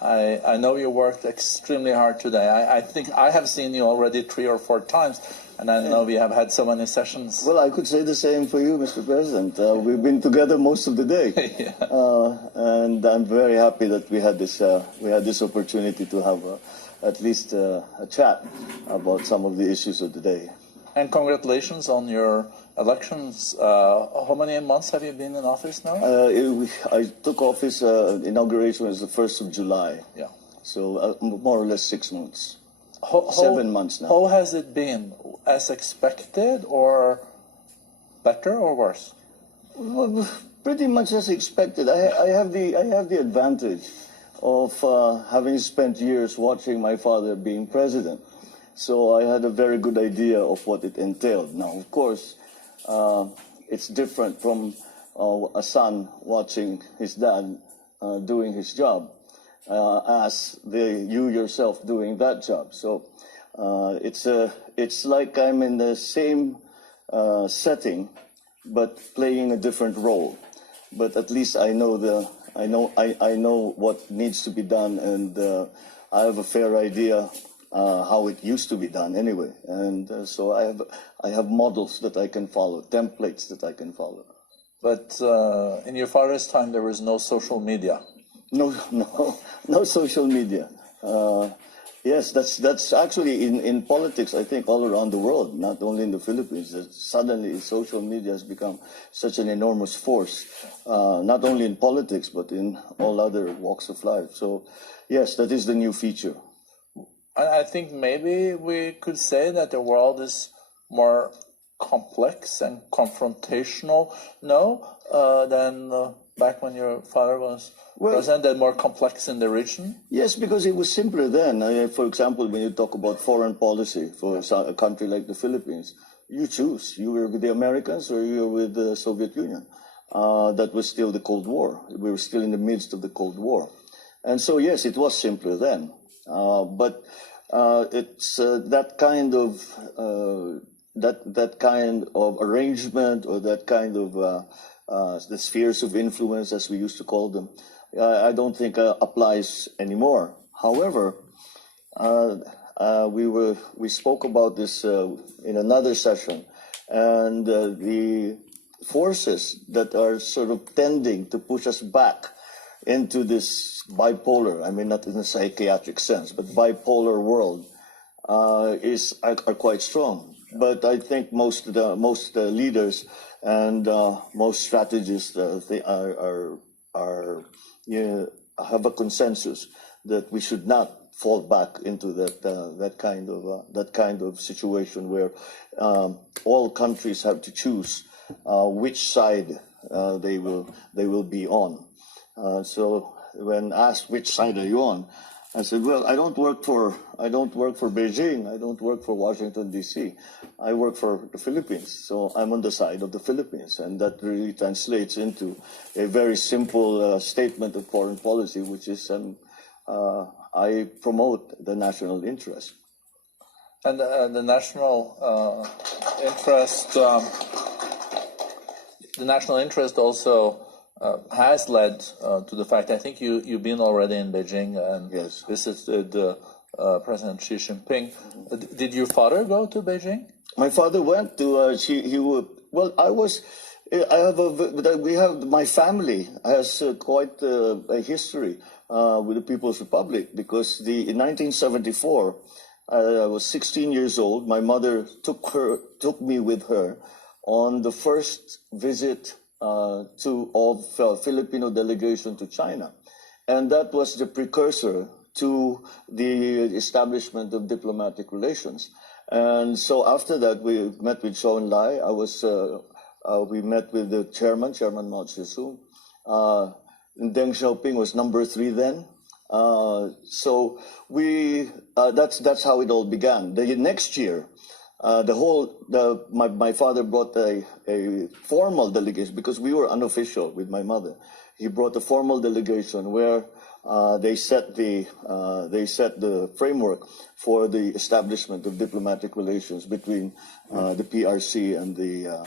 I know you worked extremely hard today. I think I have seen you already 3 or 4 times, and I know we have had so many sessions. Well, I could say the same for you, Mr. President. We've been together most of the day, Yeah. and I'm very happy that we had this opportunity to have at least a chat about some of the issues of the day. And congratulations on your elections. How many months have you been in office now? I took office, inauguration was the 1st of July. Yeah. So more or less 6 months. 7 months now. How has it been? As expected, or better or worse? Well, pretty much as expected. I have the advantage of having spent years watching my father being president. So I had a very good idea of what it entailed. Now, of course, it's different from a son watching his dad doing his job as you yourself doing that job. So it's like I'm in the same setting, but playing a different role. But at least I know I know what needs to be done, and I have a fair idea how it used to be done anyway, and so I have models that I can follow, templates that I can follow. But in your father's time, there was no social media. No social media. Yes, that's actually in politics, I think, all around the world, not only in the Philippines. That suddenly social media has become such an enormous force, not only in politics, but in all other walks of life. So, yes, that is the new feature. I think maybe we could say that the world is more complex and confrontational now than back when your father was president, and more complex in the region? Yes, because it was simpler then. For example, when you talk about foreign policy for a country like the Philippines, you choose. You were with the Americans or you were with the Soviet Union. That was still the Cold War. We were still in the midst of the Cold War. And so, yes, it was simpler then. But it's that kind of arrangement, or that kind of the spheres of influence, as we used to call them, I don't think applies anymore. However, we spoke about this in another session, and the forces that are sort of tending to push us back into this bipolar, I mean, not in a psychiatric sense, but bipolar world are quite strong. But I think most leaders and most strategists have a consensus that we should not fall back into that kind of situation where all countries have to choose which side they will be on. So when asked which side are you on, I said, well, I don't work for Beijing. I don't work for Washington, D.C. I work for the Philippines. So I'm on the side of the Philippines. And that really translates into a very simple statement of foreign policy, which is I promote the national interest. And the national interest also has led to the fact, I think you've been already in Beijing and yes, visited President Xi Jinping. Did your father go to Beijing? My father went to. My family has quite a history with the People's Republic, because in 1974, I was 16 years old. My mother took me with her on the first visit of Filipino delegation to China, and that was the precursor to the establishment of diplomatic relations. And so after that, we met with Zhou Enlai. We met with the Chairman Mao Tse-tung. Deng Xiaoping was number 3 then. So that's how it all began. The next year, my father brought a formal delegation, because we were unofficial with my mother. He brought a formal delegation where they set the framework for the establishment of diplomatic relations between the PRC and the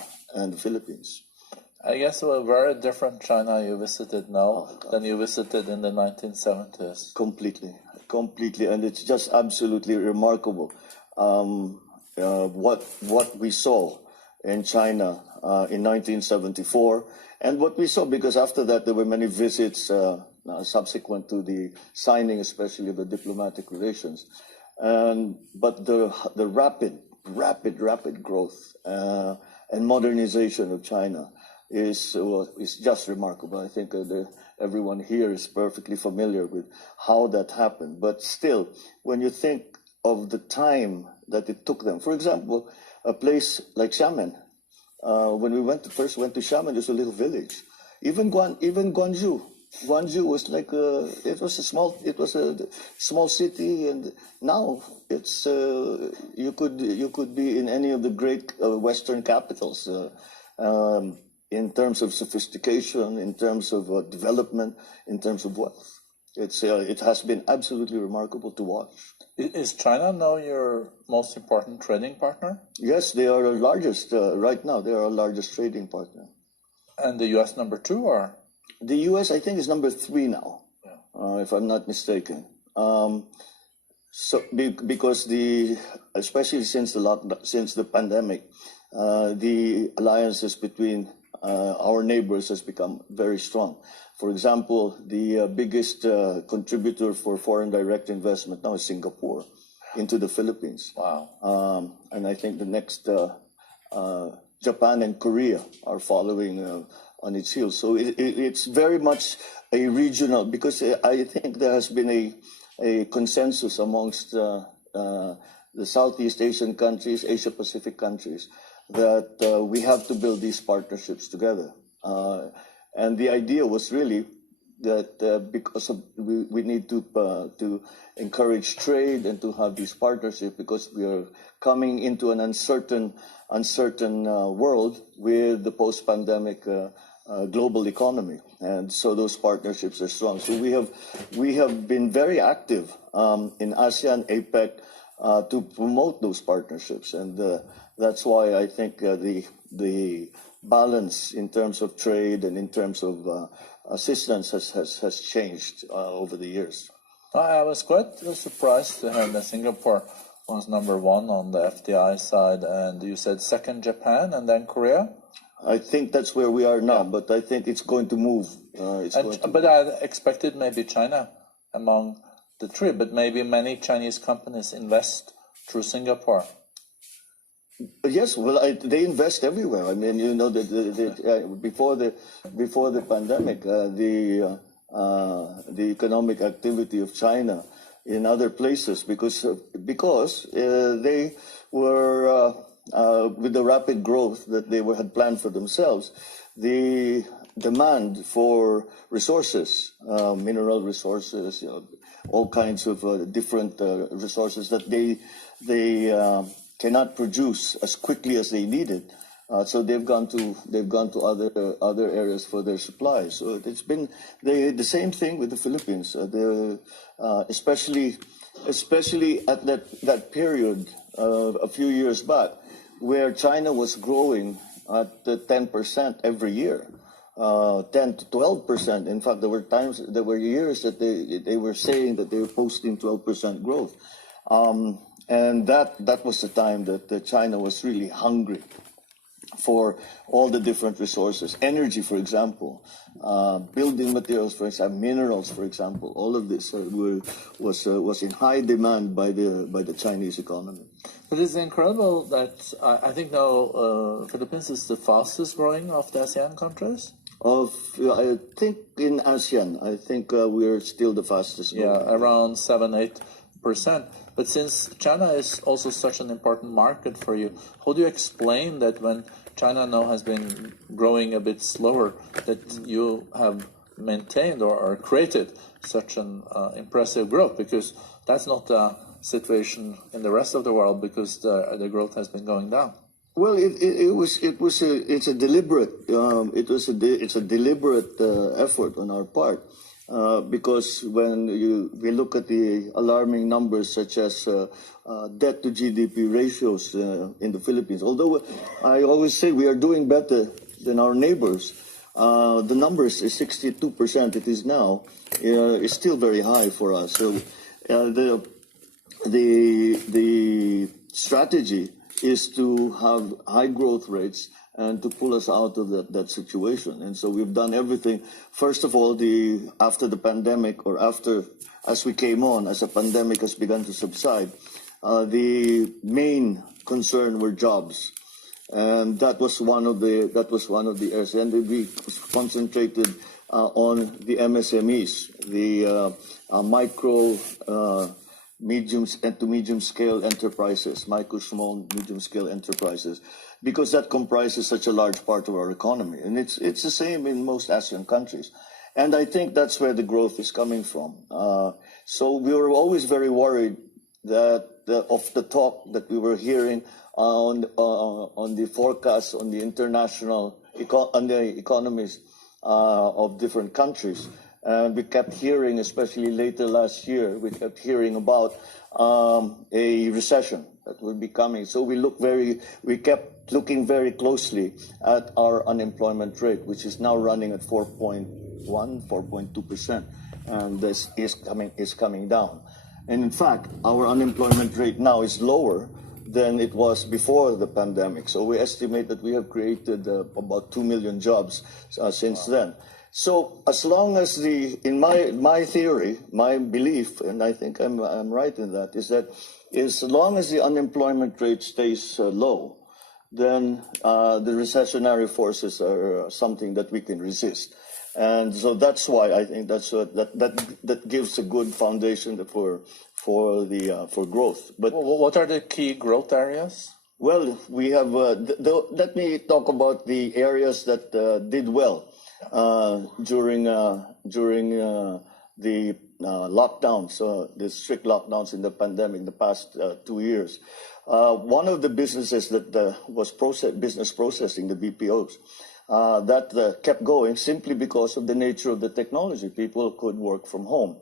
Philippines. I guess a very different China you visited now than you visited in the 1970s. Completely, and it's just absolutely remarkable what we saw in China in 1974, and what we saw, because after that there were many visits subsequent to the signing, especially of the diplomatic relations, but the rapid growth and modernization of China is just remarkable. I think everyone here is perfectly familiar with how that happened. But still, when you think of the time that it took them, for example, a place like Xiamen, when we first went to Xiamen, there's a little village. Even Guangzhou was like it was a small city, and now it's you could be in any of the great Western capitals. In terms of sophistication, in terms of development, in terms of wealth. It has been absolutely remarkable to watch. Is China now your most important trading partner? Yes, they are our largest, right now, they are our largest trading partner. And the U.S. number 2, or? The U.S., I think, is number 3 now, if I'm not mistaken. Because especially since the pandemic, the alliances between our neighbors has become very strong. For example, the biggest contributor for foreign direct investment now is Singapore into the Philippines. Wow. And I think the next Japan and Korea are following on its heels. So it's very much a regional, because I think there has been a consensus amongst the Southeast Asian countries, Asia Pacific countries, that we have to build these partnerships together. And the idea was really that because we need to encourage trade and to have these partnerships, because we are coming into an uncertain world with the post-pandemic global economy, and so those partnerships are strong. So we have been very active in ASEAN, APEC, to promote those partnerships, and that's why I think the balance in terms of trade and in terms of assistance has changed over the years. I was quite surprised to hear that Singapore was number 1 on the FDI side, and you said second Japan and then Korea? I think that's where we are now, but I think it's going to move. But I expected maybe China among the 3, but maybe many Chinese companies invest through Singapore. Yes, well, they invest everywhere. I mean, you know, before the pandemic, the economic activity of China in other places, because they were with the rapid growth that they had planned for themselves, the demand for resources, mineral resources, all kinds of different resources that they cannot produce as quickly as they needed. So they've gone to other areas for their supply. So it's been the same thing with the Philippines. Especially at that period a few years back, where China was growing at 10% every year, 10 to 12%. In fact, there were years that they were saying that they were posting 12% growth. And that was the time that China was really hungry for all the different resources, energy, for example, building materials, for example, minerals, for example. All of this was in high demand by the Chinese economy. But it's incredible that I think now Philippines is the fastest growing of the ASEAN countries. I think in ASEAN, I think we're still the fastest growing. Yeah, around 7-8%. But since China is also such an important market for you, how do you explain that when China now has been growing a bit slower, that you have maintained or created such an impressive growth? Because that's not the situation in the rest of the world, because the growth has been going down. Well, it's a deliberate effort on our part. Because when we look at the alarming numbers such as debt to GDP ratios in the Philippines, although I always say we are doing better than our neighbors. The numbers is 62%. It is now. It's still very high for us. So the strategy is to have high growth rates and to pull us out of that situation. And so we've done everything. First of all, after the pandemic, or after as we came on, as the pandemic has begun to subside, the main concern were jobs. And that was one of the areas. And we concentrated on the MSMEs, the micro, medium to medium scale enterprises, micro, small, medium scale enterprises, because that comprises such a large part of our economy. And it's the same in most ASEAN countries. And I think that's where the growth is coming from. So we were always very worried that of the talk that we were hearing on the forecasts on the international on the economies of different countries. And we kept hearing, especially later last year, we kept hearing about a recession that would be coming. So we kept looking very closely at our unemployment rate, which is now running at 4.2%, and this is coming down. And in fact, our unemployment rate now is lower than it was before the pandemic. So we estimate that we have created about 2 million jobs since then. So as long as in my theory, my belief, and I think I'm right in that, is that as long as the unemployment rate stays low, then the recessionary forces are something that we can resist. And so that's why I think that gives a good foundation for growth. But what are the key growth areas? Well, we have. Let me talk about the areas that did well during the lockdowns, the strict lockdowns in the pandemic, the past 2 years. One of the businesses that was business processing, the BPOs, that kept going simply because of the nature of the technology. People could work from home.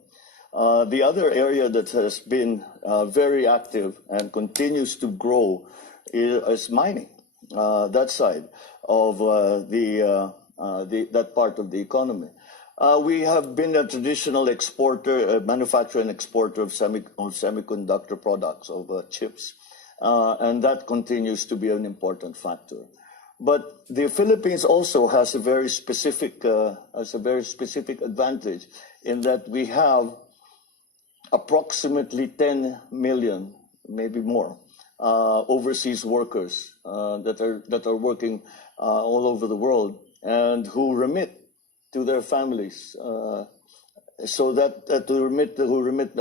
The other area that has been very active and continues to grow is mining. That side of that part of the economy. We have been a traditional exporter, manufacturer and exporter of semiconductor products, of chips, and that continues to be an important factor. But the Philippines also has a very specific advantage in that we have approximately 10 million, maybe more, overseas workers that are working all over the world and who remit to their families, who remit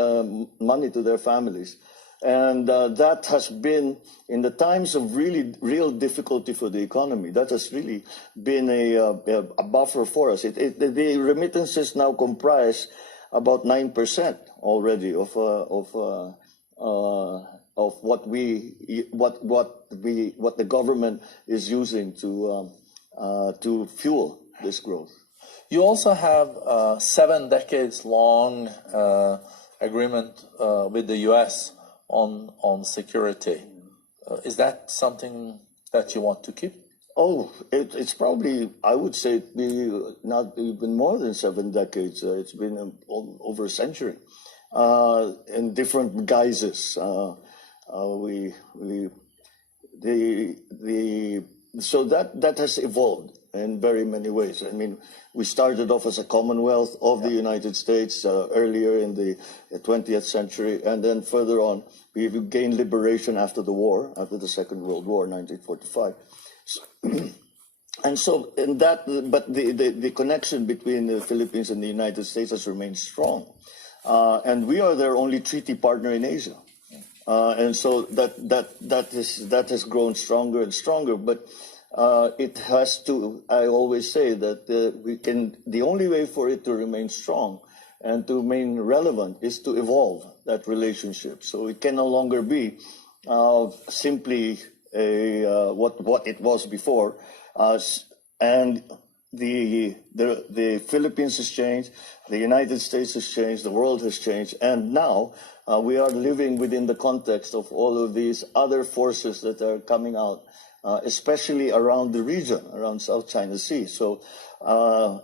money to their families. And that has been, in the times of real difficulty for the economy, that has really been a buffer for us. The remittances now comprise about 9% already of what the government is using to fuel this growth. You also have 7 decades long agreement with the U.S. on security. Is that something that you want to keep? Oh, it's probably, I would say, not even more than 7 decades. It's been over a century in different guises. So that has evolved in very many ways. I mean, we started off as a Commonwealth of the United States earlier in the 20th century, and then further on, we gained liberation after the war, after the Second World War, 1945. And so, but the connection between the Philippines and the United States has remained strong, and we are their only treaty partner in Asia, and so that has grown stronger and stronger. But it has to. I always say that the only way for it to remain strong and to remain relevant is to evolve that relationship. So it can no longer be simply what it was before, and the Philippines has changed, the United States has changed, the world has changed, and now we are living within the context of all of these other forces that are coming out especially around the region, around South China Sea. So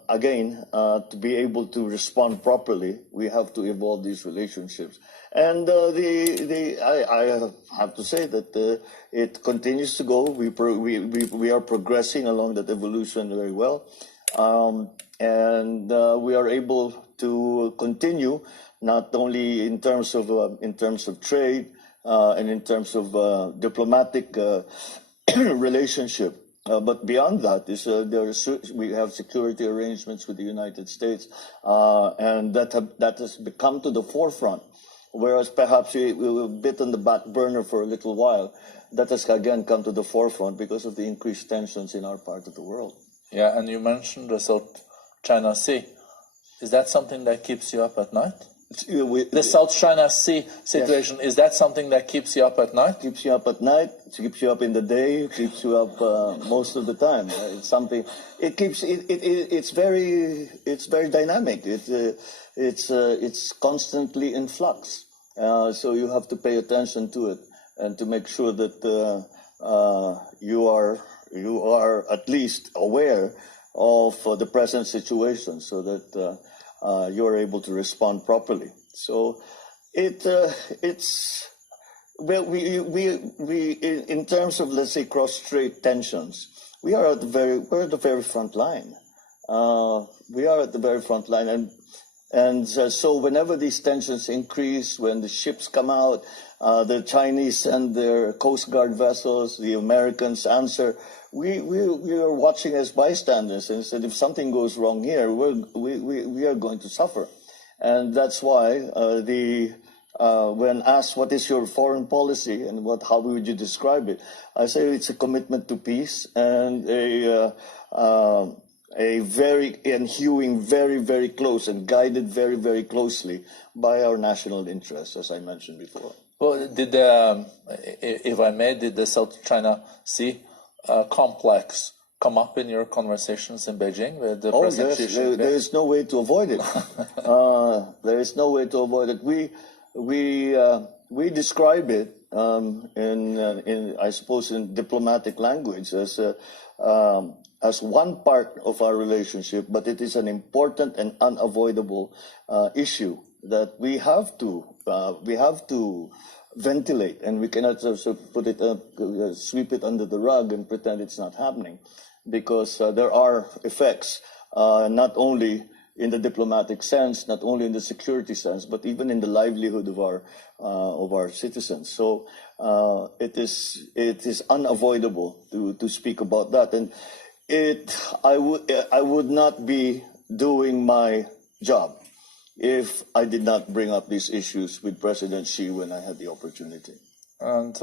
again, to be able to respond properly, we have to evolve these relationships. And I have to say that it continues to go. We are progressing along that evolution very well, and we are able to continue not only in terms of trade and in terms of diplomatic relationship. But beyond that, we have security arrangements with the United States, and that has come to the forefront. Whereas perhaps we were a bit on the back burner for a little while, that has again come to the forefront because of the increased tensions in our part of the world. Yeah, and you mentioned the South China Sea. Is that something that keeps you up at night? The South China Sea situation, yes. Is that something that keeps you up at night? Keeps you up at night, keeps you up in the day, keeps you up most of the time. It's something. It's very dynamic. It's constantly in flux. So you have to pay attention to it and to make sure that you are at least aware of the present situation, so that you are able to respond properly. So it's well, we in terms of, let's say, cross-strait tensions, we're at the very front line. We are at the very front line, and so whenever these tensions increase, when the ships come out, the Chinese send their Coast Guard vessels, the Americans answer. We are watching as bystanders, and said if something goes wrong here, we are going to suffer, and that's why when asked what is your foreign policy and how would you describe it, I say it's a commitment to peace and hewing very, very close and guided very, very closely by our national interests, as I mentioned before. Well, if I may, did the South China Sea complex come up in your conversations in Beijing with the President Xi Jinping? There is no way to avoid it. There is no way to avoid it. We describe it in I suppose in diplomatic language as one part of our relationship, but it is an important and unavoidable issue that we have to ventilate, and we cannot sort of sweep it under the rug and pretend it's not happening, because there are effects not only in the diplomatic sense, not only in the security sense, but even in the livelihood of our citizens. So it is unavoidable to speak about that, and I would not be doing my job if I did not bring up these issues with President Xi when I had the opportunity. And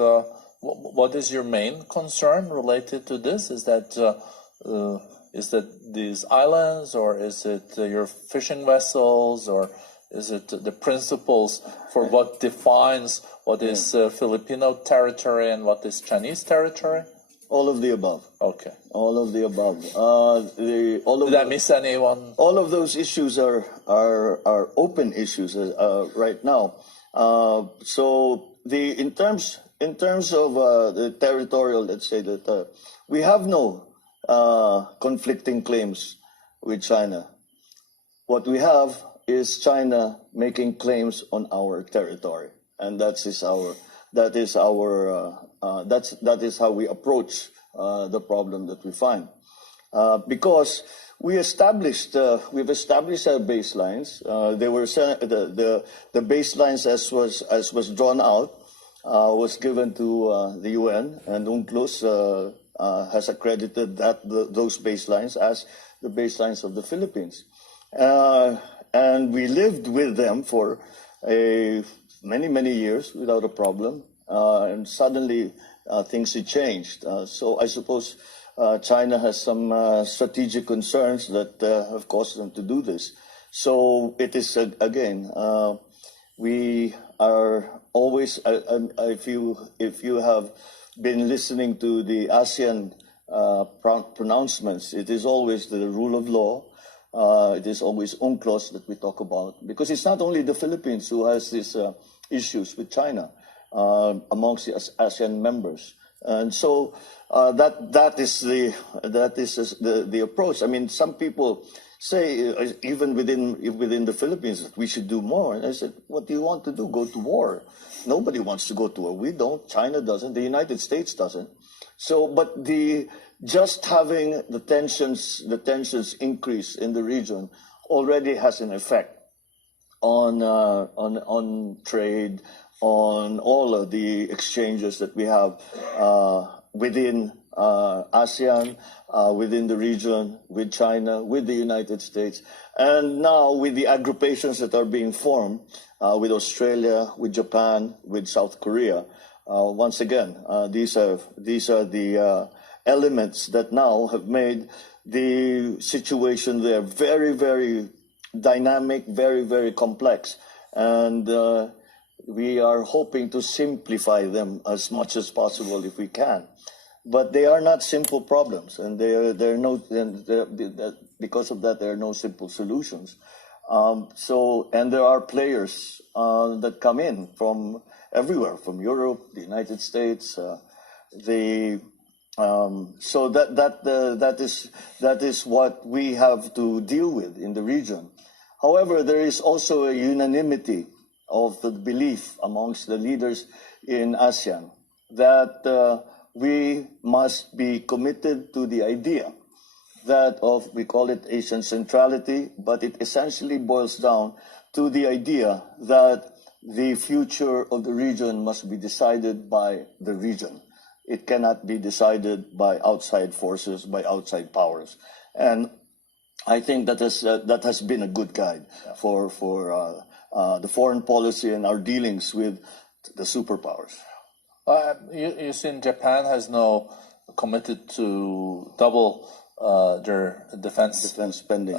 what is your main concern related to this? Is that these islands, or is it your fishing vessels, or is it the principles for what defines what is Filipino territory and what is Chinese territory? All of the above. Okay. All of the above. Did I miss anyone? All of those issues are open issues right now. So in terms of the territorial, let's say that we have no conflicting claims with China. What we have is China making claims on our territory, and that is how we approach the problem that we find, because we've established our baselines. They were the baselines as was drawn out was given to the UN, and UNCLOS has accredited those baselines as the baselines of the Philippines, and we lived with them for many years without a problem. And suddenly things have changed. So I suppose China has some strategic concerns that have caused them to do this. So it is, again, we are always, if you have been listening to the ASEAN pronouncements, it is always the rule of law. It is always UNCLOS that we talk about, because it's not only the Philippines who has these issues with China. Amongst the ASEAN members, And so that is the approach. I mean, some people say even within the Philippines that we should do more. And I said, what do you want to do? Go to war? Nobody wants to go to war. We don't. China doesn't. The United States doesn't. So, but just having the tensions increase in the region already has an effect on trade, on all of the exchanges that we have within ASEAN, within the region, with China, with the United States, and now with the agrupations that are being formed with Australia, with Japan, with South Korea. Once again, these are the elements that now have made the situation there very, very dynamic, very, very complex, and we are hoping to simplify them as much as possible if we can. But they are not simple problems, and because of that, there are no simple solutions. And there are players that come in from everywhere, from Europe, the United States. So that is what we have to deal with in the region. However, there is also a unanimity of the belief amongst the leaders in ASEAN that we must be committed to the idea we call it Asian centrality, but it essentially boils down to the idea that the future of the region must be decided by the region. It cannot be decided by outside forces, by outside powers. And I think that has been a good guide for the foreign policy and our dealings with the superpowers. You see, Japan has now committed to double their defense spending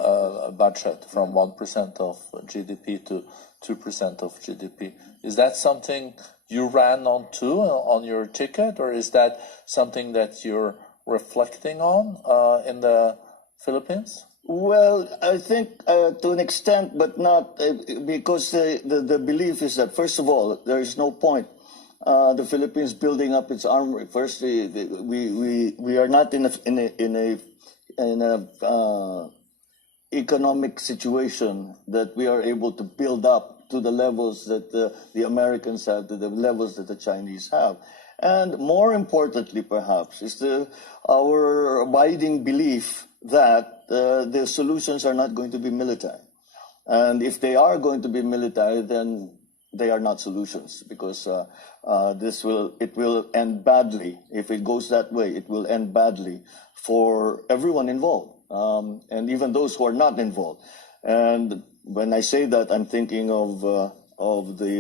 budget from 1% of GDP to 2% of GDP. Is that something you ran on too on your ticket, or is that something that you're reflecting on in the Philippines? Well, I think to an extent, but not because the belief is that, first of all, there is no point the Philippines building up its armory. Firstly, we are not in a economic situation that we are able to build up to the levels that the Americans have, to the levels that the Chinese have. And more importantly, perhaps, is our abiding belief that the solutions are not going to be military. And if they are going to be military, then they are not solutions, because it will end badly. If it goes that way, it will end badly for everyone involved, and even those who are not involved. And when I say that, I'm thinking of the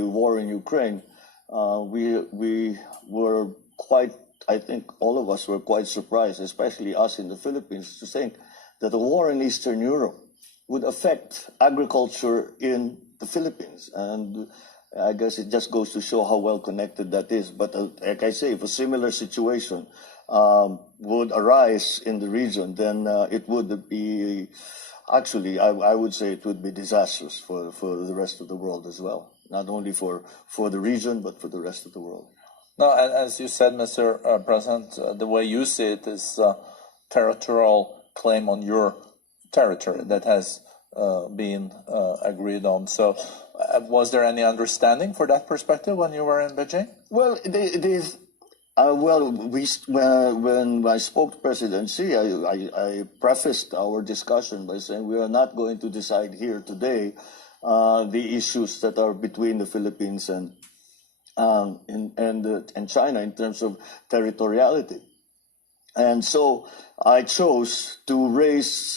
war in Ukraine. We were quite, I think all of us were quite surprised, especially us in the Philippines, to think that a war in Eastern Europe would affect agriculture in the Philippines. And I guess it just goes to show how well connected that is. But like I say, if a similar situation would arise in the region, then it would be, actually, I would say it would be disastrous for the rest of the world as well. Not only for the region, but for the rest of the world. No, and as you said, Mr. President, the way you see it is territorial claim on your territory that has been agreed on. So was there any understanding for that perspective when you were in Beijing? Well, when I spoke to President Xi, I prefaced our discussion by saying we are not going to decide here today the issues that are between the Philippines and China in terms of territoriality. And so I chose to raise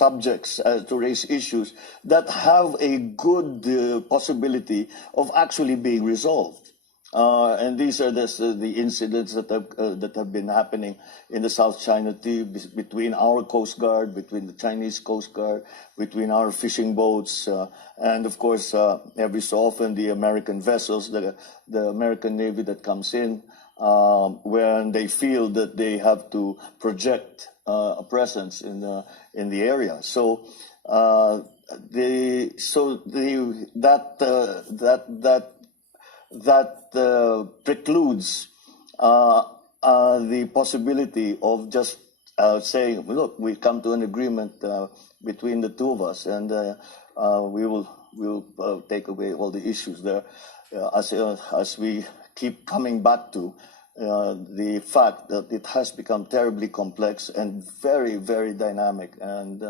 issues that have a good possibility of actually being resolved. And these are the incidents that have been happening in the South China Sea between our Coast Guard, between the Chinese Coast Guard, between our fishing boats, and of course, every so often the American vessels, the American Navy that comes in when they feel that they have to project a presence in the area. So that precludes the possibility of just saying, look, we come to an agreement between the two of us, and we'll take away all the issues there, as we keep coming back to the fact that it has become terribly complex and very, very dynamic, and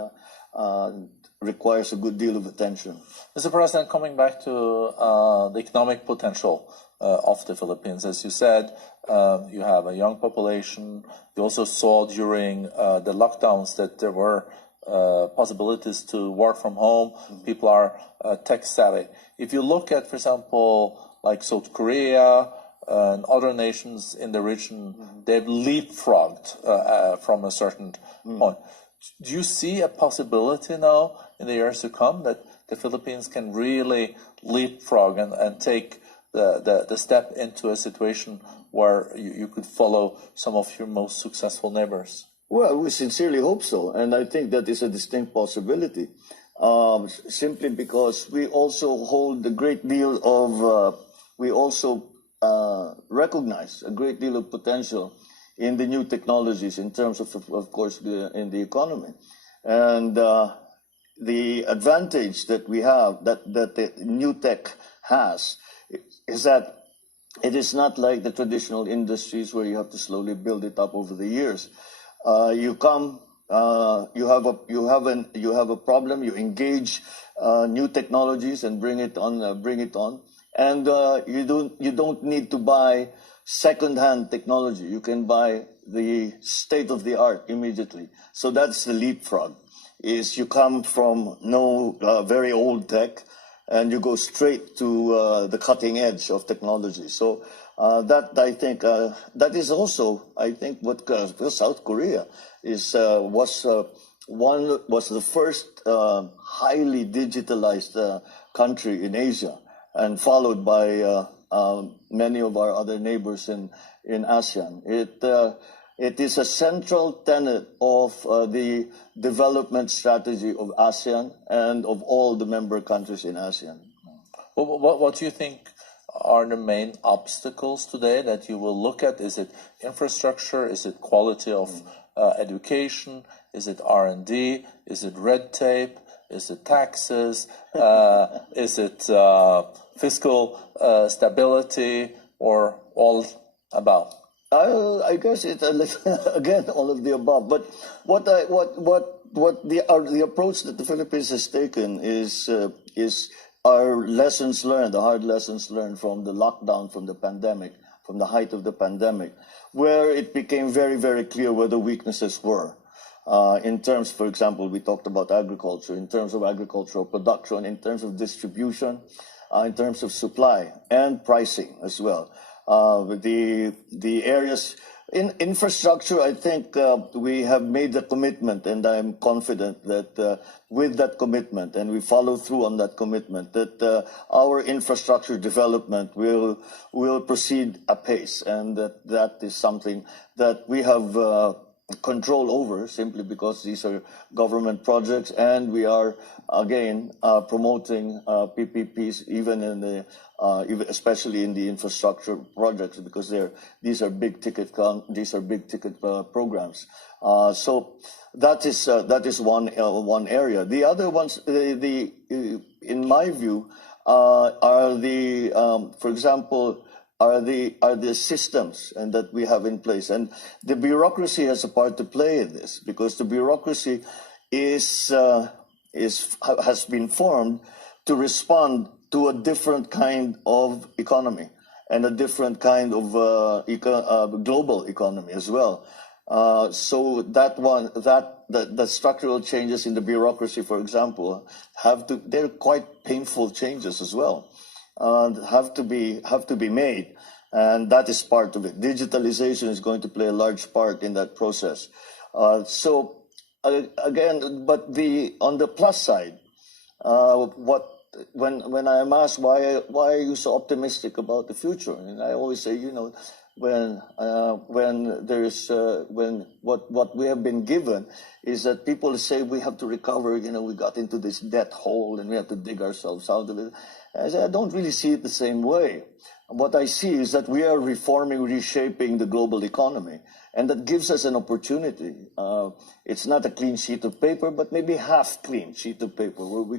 requires a good deal of attention. Mr. President, coming back to the economic potential of the Philippines, as you said, you have a young population. You also saw during the lockdowns that there were possibilities to work from home. People are tech savvy. If you look at, for example, like South Korea and other nations in the region, they've leapfrogged from a certain point. Do you see a possibility now in the years to come that the Philippines can really leapfrog and take the step into a situation where you could follow some of your most successful neighbors? Well, we sincerely hope so, and I think that is a distinct possibility, simply because we also hold a great deal of, we also recognize a great deal of potential in the new technologies in terms of course, in the economy. And the advantage that we have, that the new tech has, is that it is not like the traditional industries where you have to slowly build it up over the years. You come, you have a problem, you engage new technologies and bring it on, and you don't need to buy second-hand technology. You can buy the state-of-the-art immediately. So that's the leapfrog. Is you come from very old tech, and you go straight to the cutting edge of technology. So that, I think, that is also, I think, what South Korea was the first highly digitalized country in Asia, and followed by many of our other neighbors in ASEAN. It is a central tenet of the development strategy of ASEAN and of all the member countries in ASEAN. What do you think are the main obstacles today that you will look at? Is it infrastructure? Is it quality of education? Is it R&D? Is it red tape? Is it taxes? Is it fiscal stability, or all about? I guess it's again all of the above. But the approach that the Philippines has taken is our lessons learned, the hard lessons learned from the lockdown, from the pandemic, from the height of the pandemic, where it became very, very clear where the weaknesses were. In terms, for example, we talked about agriculture, in terms of agricultural production, in terms of distribution, in terms of supply and pricing as well. The areas in infrastructure, I think we have made the commitment, and I'm confident that with that commitment, and we follow through on that commitment, that our infrastructure development will proceed apace, and that is something that we have control over, simply because these are government projects, and we are again promoting PPPs even in the especially in the infrastructure projects, because these are big ticket programs. So that is one area. The other ones, in my view, are the for example, are the systems and that we have in place, and the bureaucracy has a part to play in this, because the bureaucracy has been formed to respond to a different kind of economy and a different kind of global economy as well. So the structural changes in the bureaucracy, for example, they're quite painful changes as well. Have to be made, and that is part of it. Digitalization is going to play a large part in that process. So again, but on the plus side, when I am asked why are you so optimistic about the future, and I always say, when what we have been given is that people say we have to recover. We got into this debt hole and we have to dig ourselves out of it. I don't really see it the same way. What I see is that we are reforming, reshaping the global economy, and that gives us an opportunity. It's not a clean sheet of paper, but maybe half clean sheet of paper where we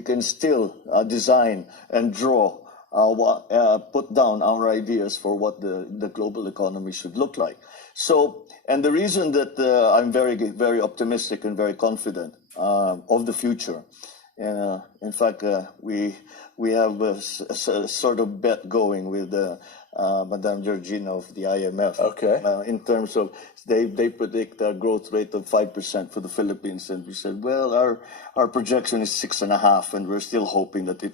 can still design and draw, put down our ideas for what the global economy should look like. So, and the reason that I'm very, very optimistic and very confident of the future. In fact, we have a sort of bet going with Madame Georgina of the IMF. Okay. In terms of they predict a growth rate of 5% for the Philippines, and we said, well, our projection is 6.5%, and we're still hoping that we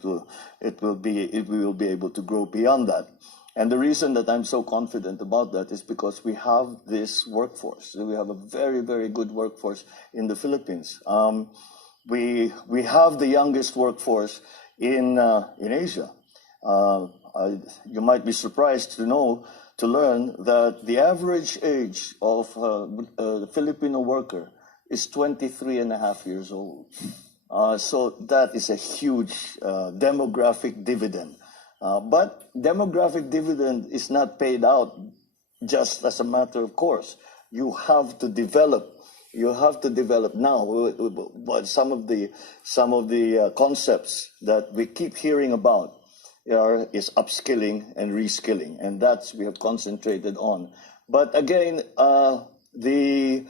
will be able to grow beyond that. And the reason that I'm so confident about that is because we have this workforce. We have a very, very good workforce in the Philippines. We have the youngest workforce in Asia. You might be surprised to learn that the average age of the Filipino worker is 23.5 years old. So that is a huge demographic dividend. But demographic dividend is not paid out just as a matter of course. You have to develop. You have to develop now. But some of the concepts that we keep hearing about is upskilling and reskilling, and that's we have concentrated on. But again, the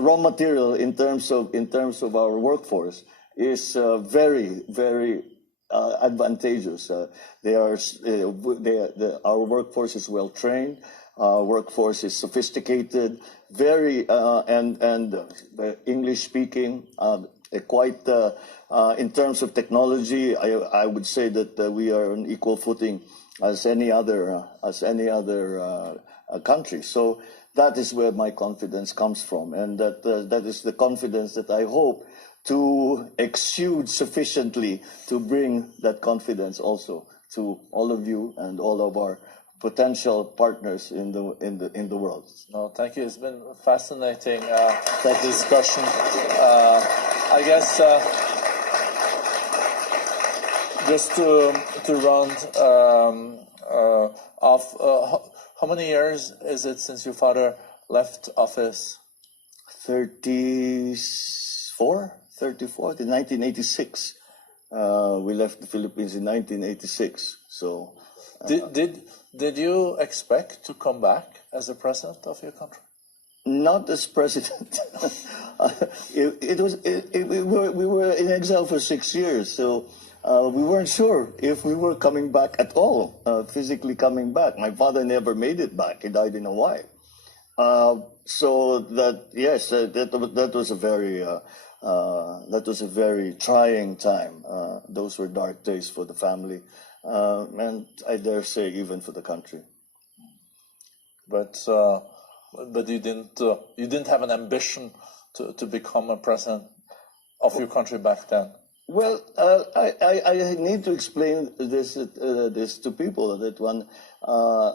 raw material in terms of our workforce is very, very advantageous. Our workforce is well trained. Our workforce is sophisticated, very and English speaking. Quite in terms of technology, I would say that we are on equal footing as any other country. So that is where my confidence comes from, and that is the confidence that I hope to exude sufficiently to bring that confidence also to all of you and all of our potential partners in the world. No, thank you. It's been a fascinating discussion. I guess just to round off, how many years is it since your father left office? 34, in 1986. We left the Philippines in 1986. So. Did you expect to come back as a president of your country? Not as president. We were in exile for 6 years, so we weren't sure if we were coming back at all, physically coming back. My father never made it back. He died in Hawaii. So that yes, that was a very trying time. Those were dark days for the family. And I dare say even for the country. But you didn't have an ambition to become a president of your country back then. Well, I need to explain this to people that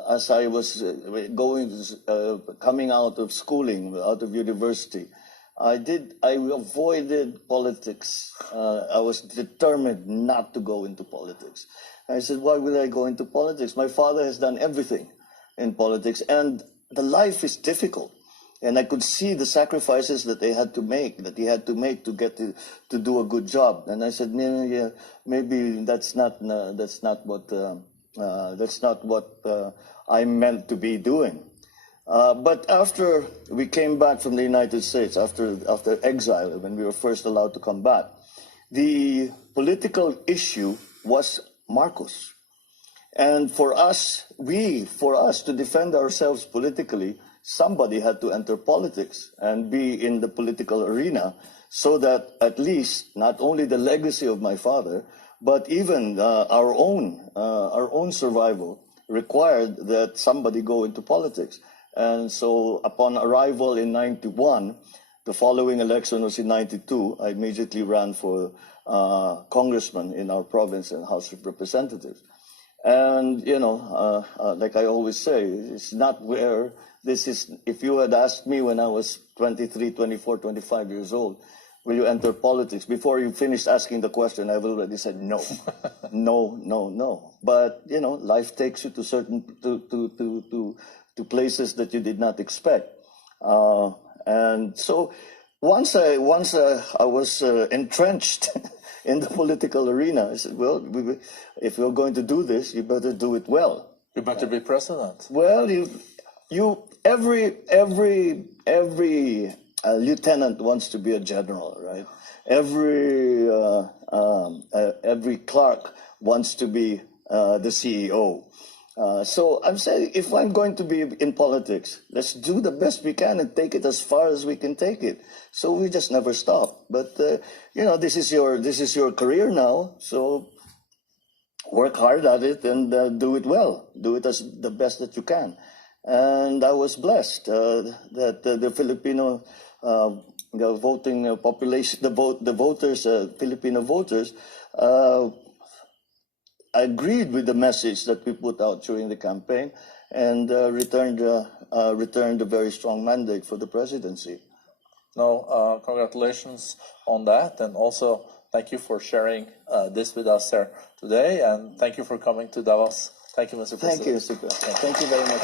as I was coming out of schooling, out of university, I avoided politics. I was determined not to go into politics. I said, why will I go into politics? My father has done everything in politics, and the life is difficult. And I could see the sacrifices that he had to make to get to do a good job. And I said, yeah, maybe that's not what I'm meant to be doing. But after we came back from the United States, after exile, when we were first allowed to come back, the political issue was MAECOS. And for us to defend ourselves politically, somebody had to enter politics and be in the political arena so that at least not only the legacy of my father, but even our own survival required that somebody go into politics. And so upon arrival in 91, the following election was in 92, I immediately ran for congressman in our province and House of Representatives. And, you know, like I always say, it's not where this is. If you had asked me when I was 23, 24, 25 years old, will you enter politics? Before you finished asking the question, I've already said no. No, no, no. But, you know, life takes you to certain, to places that you did not expect. And so once I was entrenched in the political arena, I said, well, if you're going to do this, you better do it well. You better be president. Well, every lieutenant wants to be a general, right? Every clerk wants to be the CEO. So I'm saying, if I'm going to be in politics, let's do the best we can and take it as far as we can take it. So we just never stop. But you know, this is your career now. So work hard at it and do it well. Do it as the best that you can. And I was blessed that the Filipino voting population, the voters, Filipino voters, agreed with the message that we put out during the campaign and returned a very strong mandate for the presidency. No, congratulations on that, and also thank you for sharing this with us here today, and thank you for coming to Davos. Thank you, Mr. President. Thank you, Mr. President. Thank you very much.